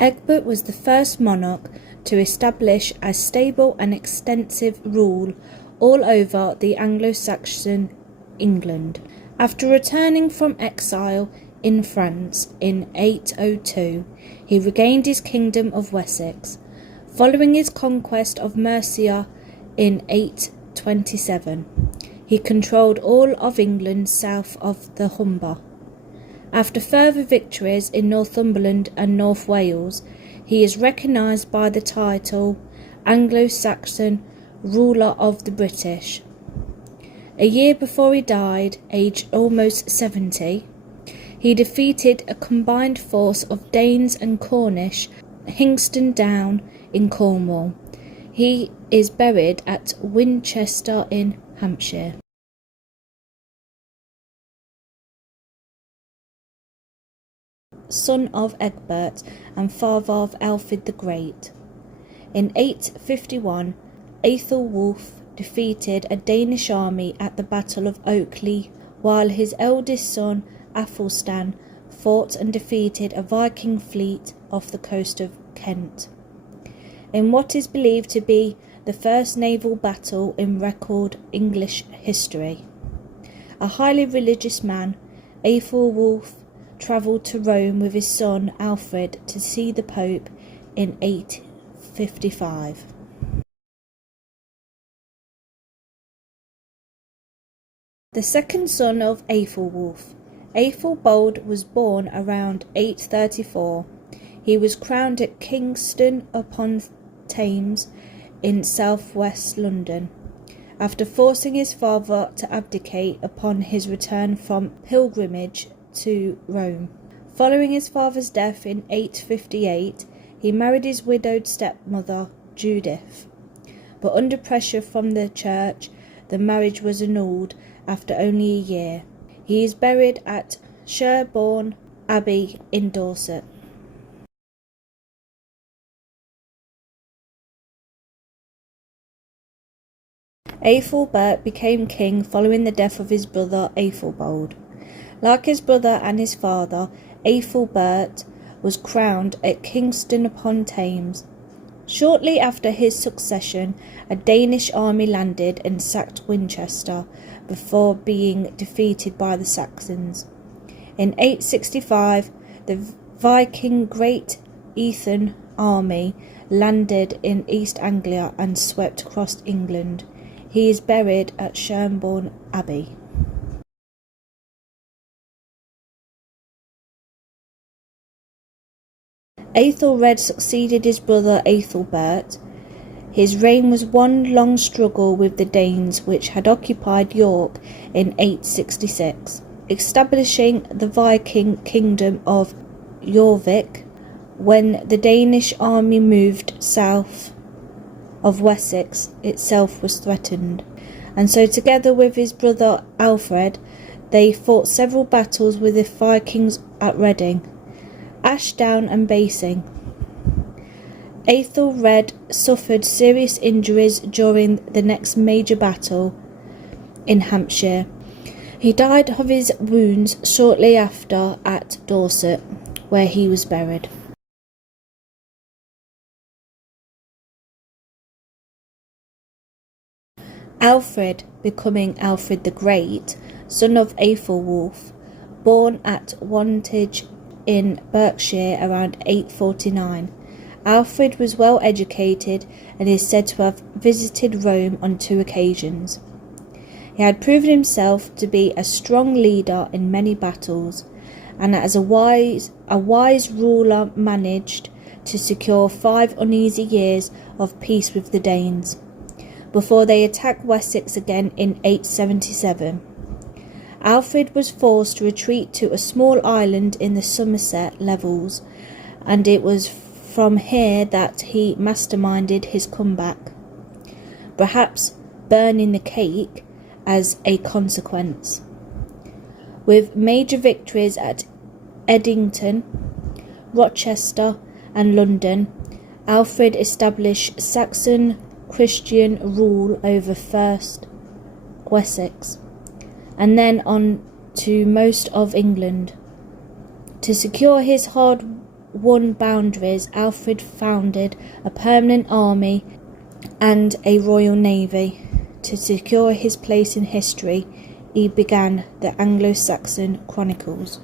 Egbert was the first monarch to establish a stable and extensive rule all over the Anglo Saxon England. After returning from exile in France in 802, he regained his kingdom of Wessex. Following his conquest of Mercia in 827, he controlled all of England south of the Humber. After further victories in Northumberland and North Wales, he is recognised by the title Anglo Saxon Ruler of the British. A year before he died, aged almost 70, he defeated a combined force of Danes and Cornish at Hingston Down in Cornwall. He is buried at Winchester in Hampshire. Son of Egbert and father of Alfred the Great. In 851, Aethelwulf defeated a Danish army at the Battle of Oakley, while his eldest son Athelstan fought and defeated a Viking fleet off the coast of Kent. In what is believed to be the first naval battle in record English history, a highly religious man, Aethelwulf travelled to Rome with his son Alfred to see the Pope in 855. The second son of Aethelwulf, Aethelbald, was born around 834. He was crowned at Kingston upon Thames in southwest London, after forcing his father to abdicate upon his return from pilgrimage to Rome. Following his father's death in 858, he married his widowed stepmother, Judith. But under pressure from the church, the marriage was annulled after only a year. He is buried at Sherborne Abbey in Dorset. Aethelbert became king following the death of his brother Aethelbald. Like his brother and his father, Aethelbert was crowned at Kingston upon Thames. Shortly after his succession, a Danish army landed and sacked Winchester before being defeated by the Saxons. In 865, the Viking Great Ethan army landed in East Anglia and swept across England. He is buried at Sherborne Abbey. Aethelred succeeded his brother Aethelbert. His reign was one long struggle with the Danes, which had occupied York in 866, establishing the Viking kingdom of Jorvik. When the Danish army moved south of Wessex, itself was threatened, and so together with his brother Alfred, they fought several battles with the Vikings at Reading, Ashdown and Basing. Aethelred suffered serious injuries during the next major battle in Hampshire. He died of his wounds shortly after at Dorset, where he was buried. Alfred, becoming Alfred the Great, son of Aethelwulf, born at Wantage in Berkshire around 849. Alfred was well educated and is said to have visited Rome on 2 occasions. He had proven himself to be a strong leader in many battles, and as a wise ruler managed to secure 5 uneasy years of peace with the Danes, before they attacked Wessex again in 877. Alfred was forced to retreat to a small island in the Somerset Levels, and it was from here that he masterminded his comeback, perhaps burning the cake as a consequence. With major victories at Edington, Rochester and London, Alfred established Saxon Christian rule over first Wessex, and then on to most of England. To secure his won boundaries, Alfred founded a permanent army and a royal navy. To secure his place in history, he began the Anglo Saxon Chronicles.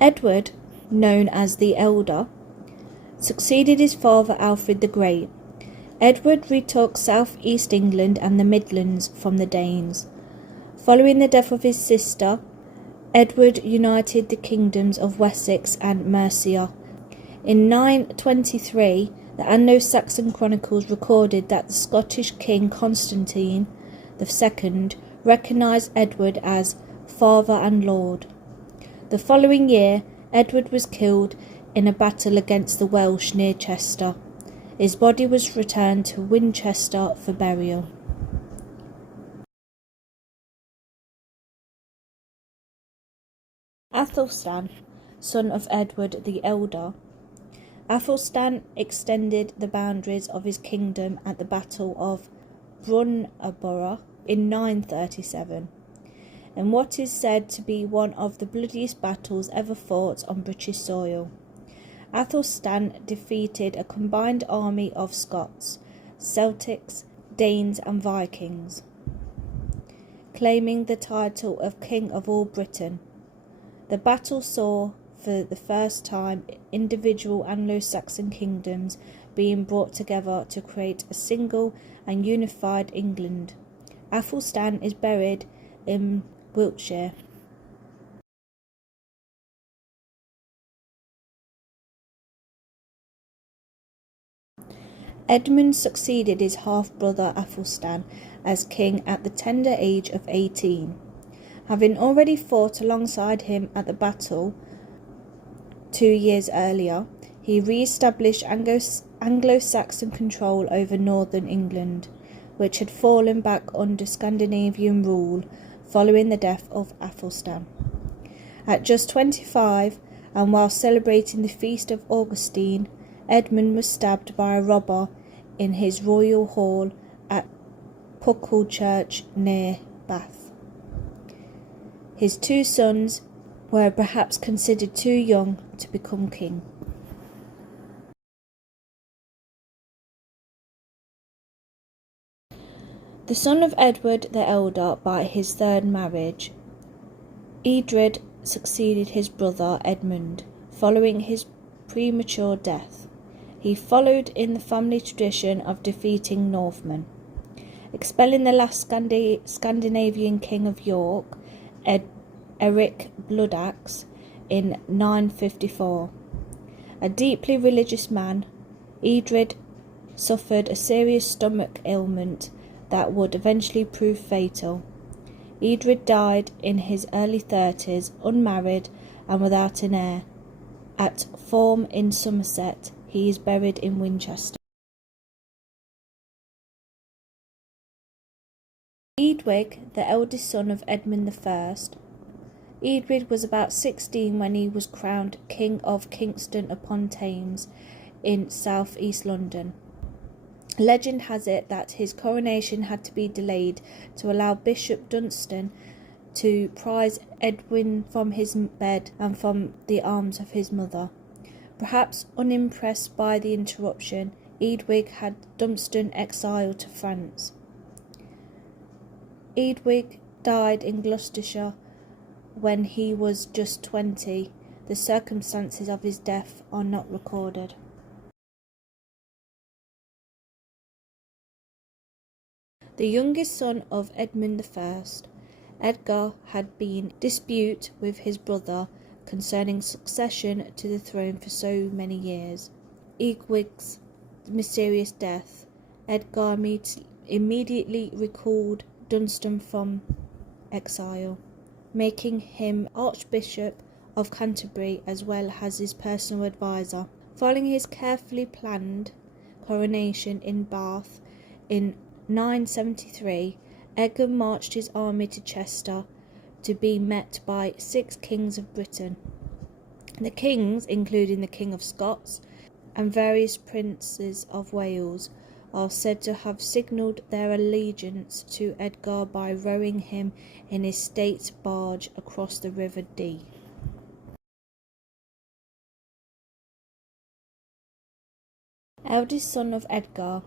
Edward, known as the Elder, succeeded his father Alfred the Great. Edward retook south-east England and the Midlands from the Danes. Following the death of his sister, Edward united the kingdoms of Wessex and Mercia. In 923, the Anglo-Saxon Chronicles recorded that the Scottish king Constantine II recognised Edward as father and lord. The following year, Edward was killed in a battle against the Welsh near Chester. His body was returned to Winchester for burial. Athelstan, son of Edward the Elder. Athelstan extended the boundaries of his kingdom at the Battle of Brunanburh in 937, and what is said to be one of the bloodiest battles ever fought on British soil. Athelstan defeated a combined army of Scots, Celtics, Danes and Vikings, claiming the title of King of all Britain. The battle saw, for the first time, individual Anglo-Saxon kingdoms being brought together to create a single and unified England. Athelstan is buried in Wiltshire. Edmund succeeded his half-brother Athelstan as king at the tender age of 18. Having already fought alongside him at the battle 2 years earlier, he re-established Anglo-Saxon control over northern England, which had fallen back under Scandinavian rule following the death of Athelstan. At just 25, and while celebrating the feast of Augustine, Edmund was stabbed by a robber in his royal hall at Puckle Church near Bath. His 2 sons were perhaps considered too young to become king. The son of Edward the Elder by his 3rd marriage, Edred succeeded his brother Edmund following his premature death. He followed in the family tradition of defeating Northmen, expelling the last Scandinavian king of York, Eric Bloodaxe, in 954. A deeply religious man, Edred suffered a serious stomach ailment that would eventually prove fatal. Edred died in his early 30s, unmarried and without an heir. At Thorne in Somerset, he is buried in Winchester. Eadwig, the eldest son of Edmund I. Edward was about 16 when he was crowned King of Kingston upon Thames in south-east London. Legend has it that his coronation had to be delayed to allow Bishop Dunstan to prise Edwin from his bed and from the arms of his mother. Perhaps unimpressed by the interruption, Eadwig had Dunstan exiled to France. Eadwig died in Gloucestershire when he was just 20. The circumstances of his death are not recorded. The youngest son of Edmund I, Edgar, had been in dispute with his brother concerning succession to the throne for so many years. Eadwig's mysterious death, Edgar immediately recalled Dunstan from exile, making him Archbishop of Canterbury as well as his personal advisor. Following his carefully planned coronation in Bath in 973, Edgar marched his army to Chester to be met by 6 kings of Britain. The kings, including the King of Scots and various princes of Wales, are said to have signalled their allegiance to Edgar by rowing him in his state barge across the River Dee. Eldest son of Edgar,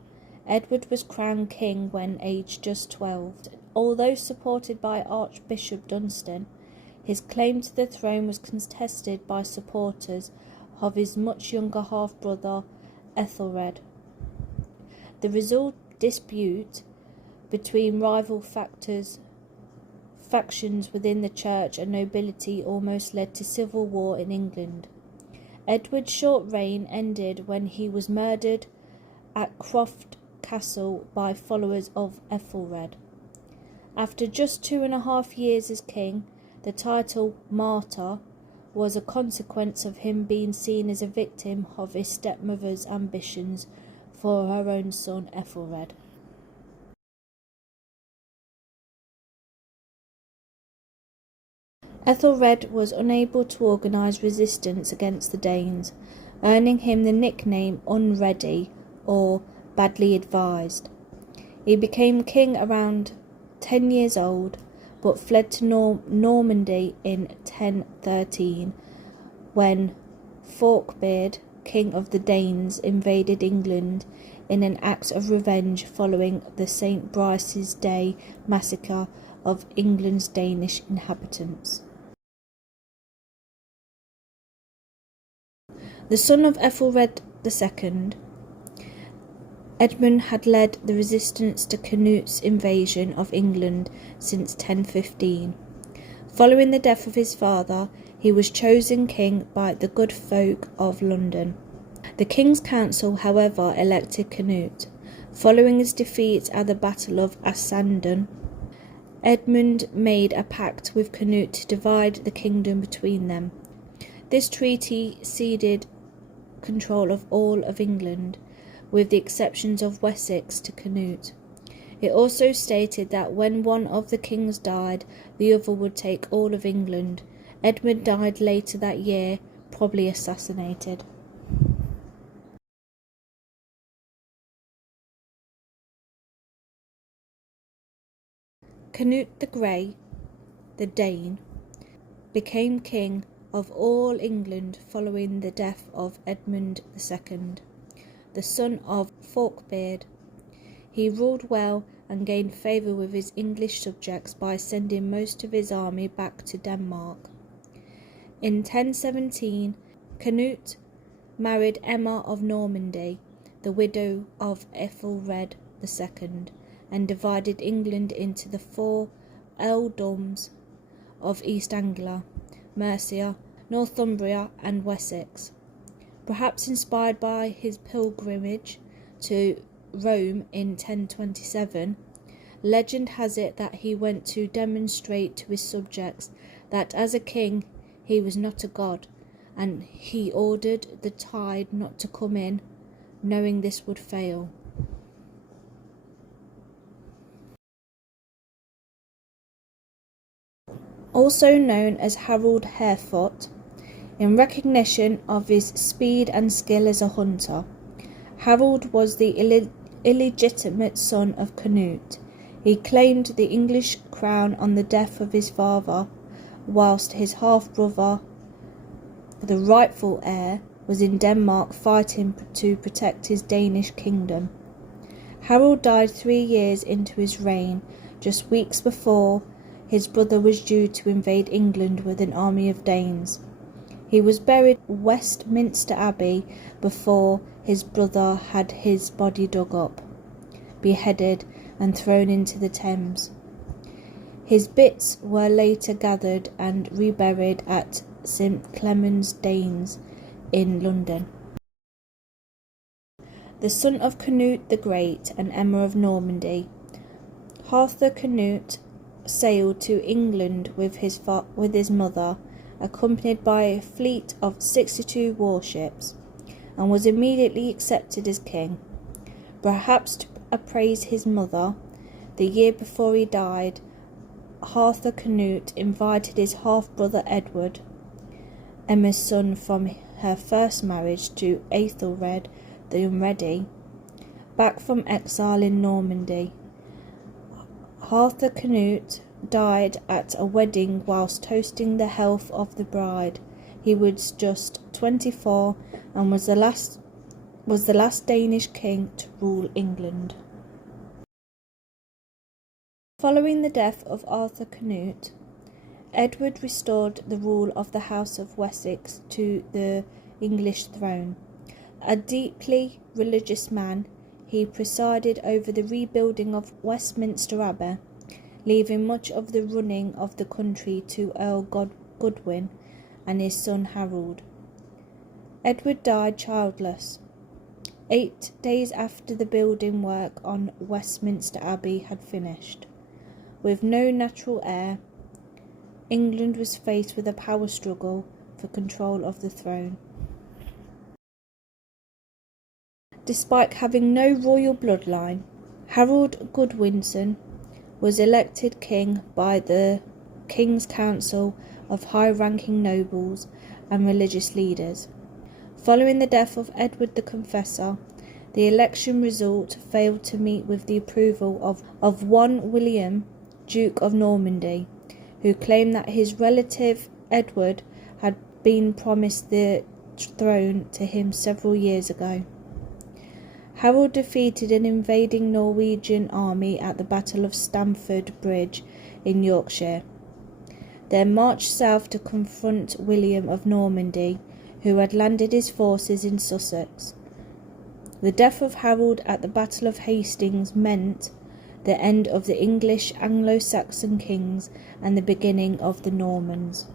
Edward was crowned king when aged just 12. Although supported by Archbishop Dunstan, his claim to the throne was contested by supporters of his much younger half-brother Ethelred. The resultant dispute between rival factions within the church and nobility almost led to civil war in England. Edward's short reign ended when he was murdered at Croft Castle by followers of Ethelred. After just 2.5 years as king, the title Martyr was a consequence of him being seen as a victim of his stepmother's ambitions for her own son Ethelred. Ethelred was unable to organise resistance against the Danes, earning him the nickname Unready or Badly Advised. He became king around 10 years old, but fled to Normandy in 1013 when Forkbeard, king of the Danes, invaded England in an act of revenge following the St. Brice's Day massacre of England's Danish inhabitants. The son of Ethelred II, Edmund had led the resistance to Canute's invasion of England since 1015. Following the death of his father, he was chosen king by the good folk of London. The King's Council, however, elected Canute. Following his defeat at the Battle of Assandun, Edmund made a pact with Canute to divide the kingdom between them. This treaty ceded control of all of England, with the exceptions of Wessex, to Canute. It also stated that when one of the kings died, the other would take all of England. Edmund died later that year, probably assassinated. Canute the Grey, the Dane, became king of all England following the death of Edmund II, the son of Forkbeard. He ruled well and gained favour with his English subjects by sending most of his army back to Denmark. In 1017, Canute married Emma of Normandy, the widow of Ethelred II, and divided England into the 4 earldoms of East Anglia, Mercia, Northumbria and Wessex. Perhaps inspired by his pilgrimage to Rome in 1027, legend has it that he went to demonstrate to his subjects that as a king he was not a god, and he ordered the tide not to come in, knowing this would fail. Also known as Harold Harefoot, in recognition of his speed and skill as a hunter, Harold was the illegitimate son of Canute. He claimed the English crown on the death of his father, whilst his half-brother, the rightful heir, was in Denmark fighting to protect his Danish kingdom. Harold died 3 years into his reign, just weeks before his brother was due to invade England with an army of Danes. He was buried at Westminster Abbey before his brother had his body dug up, beheaded and thrown into the Thames. His bits were later gathered and reburied at St Clement's Danes in London. The son of Canute the Great and Emma of Normandy, Arthur Canute sailed to England with his mother, accompanied by a fleet of 62 warships, and was immediately accepted as king. Perhaps to appraise his mother, the year before he died, Arthur Canute invited his half-brother Edward, Emma's son from her first marriage to Ethelred the Unready, back from exile in Normandy. Arthur Canute died at a wedding whilst toasting the health of the bride. He was just 24 and was the last Danish king to rule England. Following the death of Arthur Canute, Edward restored the rule of the House of Wessex to the English throne. A deeply religious man, he presided over the rebuilding of Westminster Abbey, leaving much of the running of the country to Earl Godwin and his son Harold. Edward died childless, 8 days after the building work on Westminster Abbey had finished. With no natural heir, England was faced with a power struggle for control of the throne. Despite having no royal bloodline, Harold Godwinson was elected king by the King's Council of high-ranking nobles and religious leaders. Following the death of Edward the Confessor, the election result failed to meet with the approval of one William, Duke of Normandy, who claimed that his relative Edward had been promised the throne to him several years ago. Harold defeated an invading Norwegian army at the Battle of Stamford Bridge in Yorkshire, then marched south to confront William of Normandy, who had landed his forces in Sussex. The death of Harold at the Battle of Hastings meant the end of the English Anglo Saxon kings and the beginning of the Normans.